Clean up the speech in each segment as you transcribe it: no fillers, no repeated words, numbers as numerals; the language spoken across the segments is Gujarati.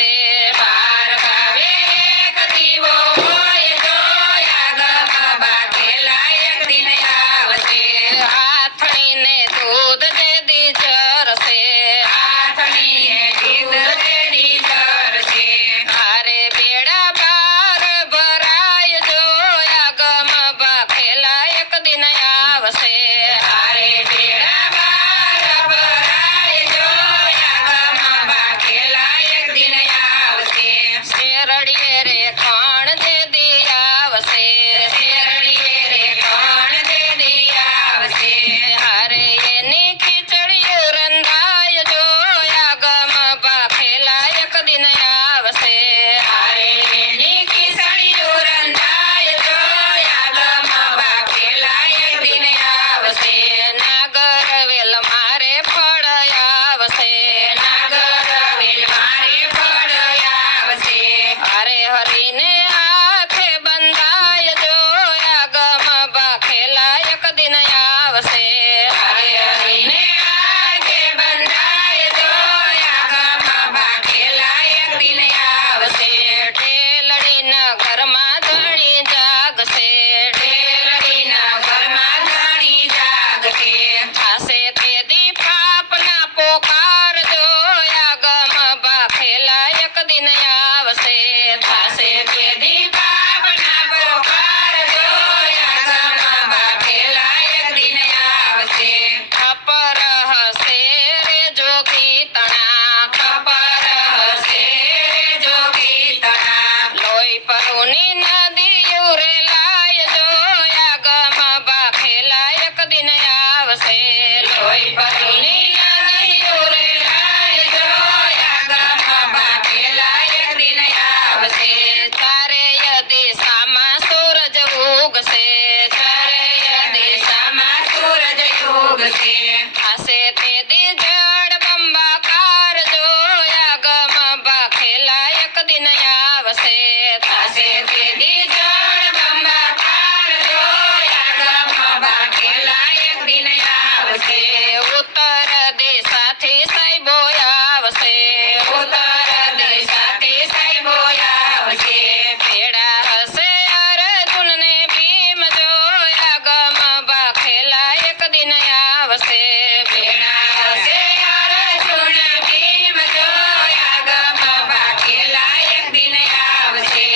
આવશે ભાર્ગવે એક દીવો હોય જો આગમ બાકેલા એક દિન આવશે આથણીને દૂધ દેદી જરશે આથણીને દૂધ દેદી જરશે હારે બેડા બાર ભરાય જો આગમ બાકેલા એક દિન આવશે હારે બેડા બાર ભરાય જો આગમ બાકેલા એક દિન આવશે શેરડીએ રે કોણ દેદી આવશે શેરડીએ રે કોણ દેદી આવશે હારે એની ખીચડીઓ રંધાય જો આગમ બાકેલા એક દિન આવશે હારે એની ખીચડીઓ રંધાય જો આગમ બાકેલા એક દિન આવશે નાગર વેલ મારે ફળ આવશે નાગર વેલ મારે ફળ આવશે હરે હરીને હાથે બંધાય જો આગમ બાકેલા એક દિન આવશે હરે હરીને હાથે બંધાય જો આગમ બાકેલા એક દિન આવશે ઢેલડીના ઘરમાં ધણી જાગશે ઢેલડીના ઘરમાં ધણી જાગશે થાશે તેદી પાપના પોકાર જો આગમ બાકેલા એક દિન આવશે થાશે તેદી પાપના પોકાર જો આગમ બાકેલા એક દિન આવશે ખપર હશે રે જોગી તણા ખપર હશે રે જોગી તણા લોહી પરુની નદી ઉરેલાય જો આગમ બાકેલા એક દિન આવશે લોહી પરુની નદી ઉરેલાય જો આગમ બાકેલા એક દિન આવશે ચારેય દિશામાં સૂરજ ઉગશે ચારેય દિશામાં સૂરજ ઉગશે થાશે તેદી જળ બંબાકાર જો આગમ બાકેલા એક દિન આવશે થાશે તેદી જળ બંબાકાર જો આગમ બાકેલા એક દિન આવશે ઉત્તર દિશાથી સાહેબો આવશે ઉત્તર દિશાથી સાહેબો આવશે ભેડા હશે અર્જુનને ભીમ જો આગમ બાકેલા એક દિન આવશે ભેડા હશે અર્જુન ભીમ જો આગમ બાકેલા એક દિન આવશે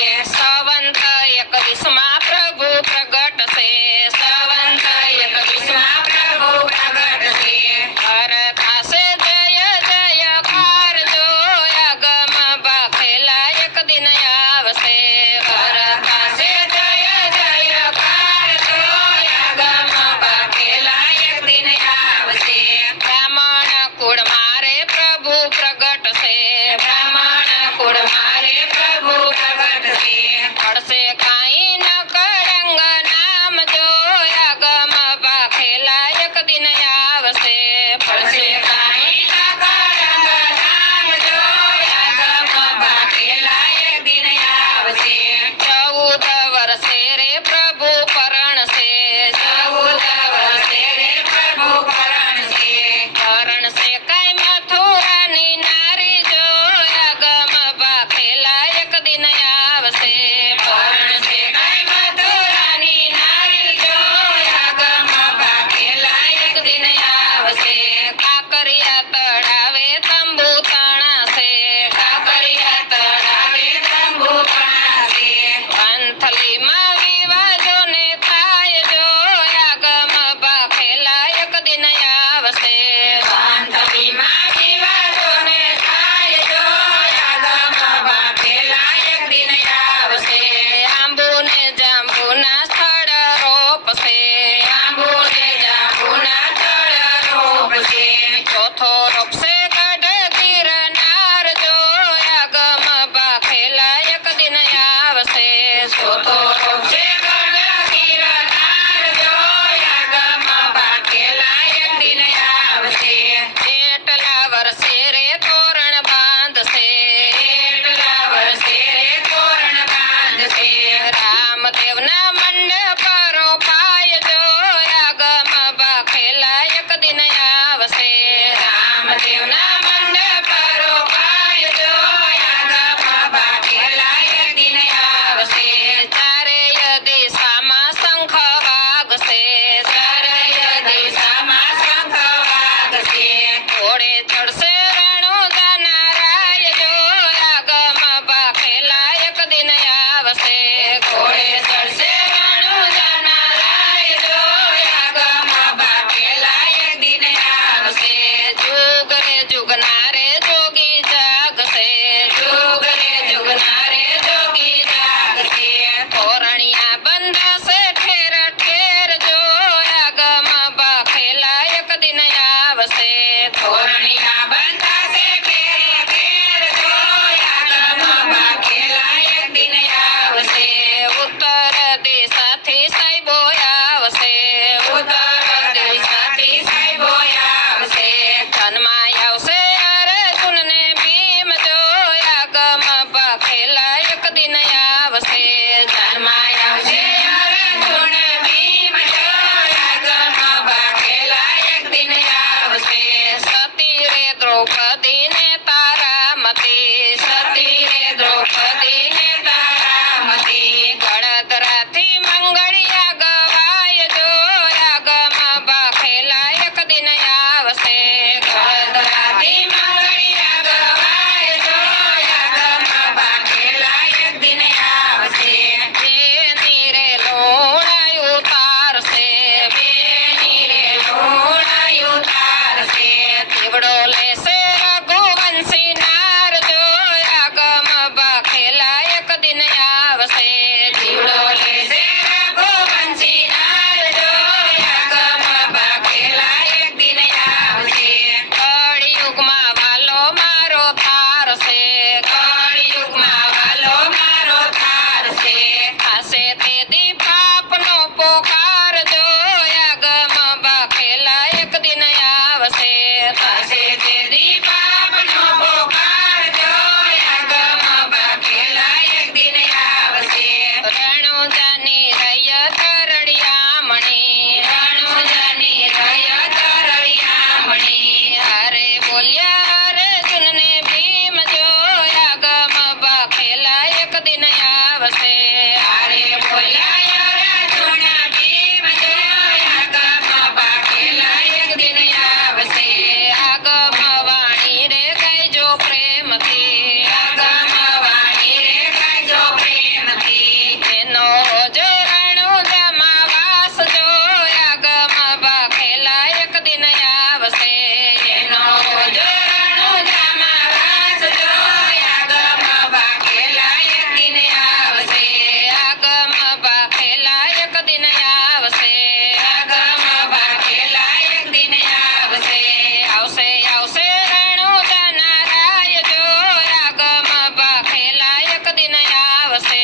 આવશે ઘોડે ચડશે રણુજાના રાય જો આગમ બાફેલા એક દિન આવશે જુગ રે જુગના રે જોગી જાગશે જુગ રે જુગના રે જોગી જાગશે તોરણિયા બંધાશે ઠેર ઠેર જો આગમ બાફેલા એક દિન આવશે તોરણિયા બંધાશે ઠેર ઠેર જો આગમ બાફેલા એક દિન આવશે ઉત્તર દિશાથી સાહેબો આવશે ઉત્તર દિશાથી સાહેબો આવશે ધનમાં આવશે અર્જુનને ભીમ જો આગમ બાફેલા એક દિન આવશે ધનમાં આવશે અર્જુન ભીમ જો આગમ બાફેલા એક દિન આવશે સતી રે દ્રૌપદીને તારામતી સતી રે દ્રૌપદીને તારામતી ગળતરાથી મંગળિયા ગવાય જો આગમ બાફેલા એક દિન આવશે ગળતરાથી મંગળિયા ગવાય જો આગમ બાફેલા એક દિન આવશે બેની રે લોણાયું તારશે બેની રે લોણાયું તારશે દીવડો લેશે રઘુવંશી નાર જો આગમ બાફેલા એક દિન આવશે દીવડો લેશે રઘુવંશી નાર જો આગમ બાફેલા એક દિન આવશે કળિયુગમાં વાલો મારો તારશે કળિયુગમાં વાલો મારો તારશે થાશે તે દી પાપનો પોકાર જો આગમ બાફેલા એક દિન આવશે થાશે તે દી પાપનો પોકાર જો આગમ બાફેલા એક દિન આવશે રણુજાની રૈયત રળિયામણી રણુજાની રૈયત રળિયામણી હારે બોલ્યા અર્જુનને ભીમ જો આગમ બાફેલા એક દિન આવશે હારે બોલ્યા અર્જુન ભીમ જો આગમ બાફેલા એક દિન આવશે આગમ વાણી રે ગાયજો પ્રેમથી આગમ વાણી રે ગાયજો પ્રેમથી એનો જો રણુજામાં વાસ જો આગમ બાફેલા એક દિન આવશે એનો જો રણુજામાં વાસ જો આગમ બાફેલા એક દિન આવશે આગમ બાફેલા એક દિન આવશે આગમ બાફેલા એક દિન આવશે આવશે આવશે રણુજાના રાય જો આગમ બાફેલા એક દિન આવશે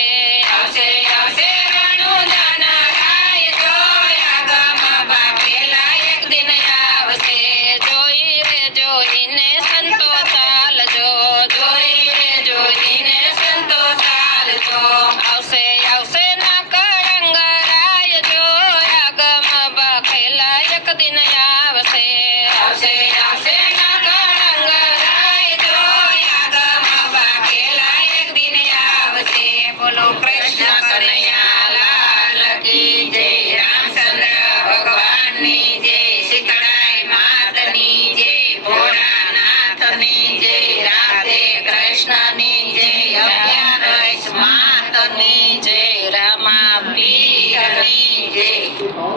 આવશે આવશે રણુજાના રાય જો આગમ બાફેલા એક દિન આવશે જોઈ રે જોઈને સંતો ચાલજો જોઈ રે જોઈને સંતો ચાલજો આવશે આવશે ના કળંગ રાય જો આગમ બાફેલા એક દિન આવશે આવશે આવશે ના કળંગ રાય જો આગમ બાફેલા એક દિન આવશે બોલો કૃષ્ણ કનૈયા લાલ કી જય રામચંદ્ર ભગવાનની જય શીતળાઈ માતની જય ભોળાનાથની જય રાધે કૃષ્ણની જય અગિયારસ માતની જય